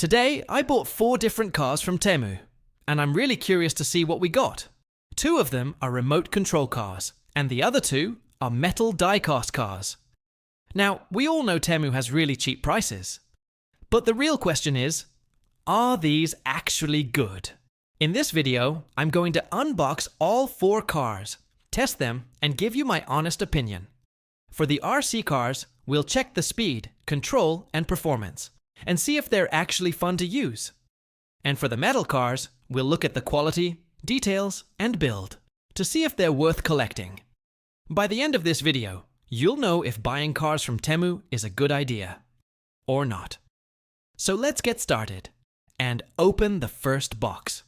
Today, I bought 4 different cars from Temu, and I'm really curious to see what we got. 2 of them are remote control cars, and the other 2 are metal die-cast cars. Now, we all know Temu has really cheap prices. But the real question is, are these actually good? In this video, I'm going to unbox all 4 cars, test them, and give you my honest opinion. For the RC cars, we'll check the speed, control, and performance, and see if they're actually fun to use. And for the metal cars, we'll look at the quality, details, and build to see if they're worth collecting. By the end of this video, you'll know if buying cars from Temu is a good idea or not. So let's get started and open the first box.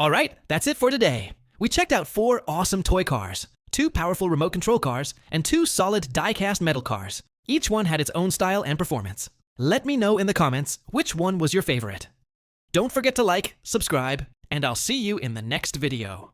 Alright, that's it for today. We checked out 4 awesome toy cars, 2 powerful remote control cars, and 2 solid die-cast metal cars. Each one had its own style and performance. Let me know in the comments which one was your favorite. Don't forget to like, subscribe, and I'll see you in the next video.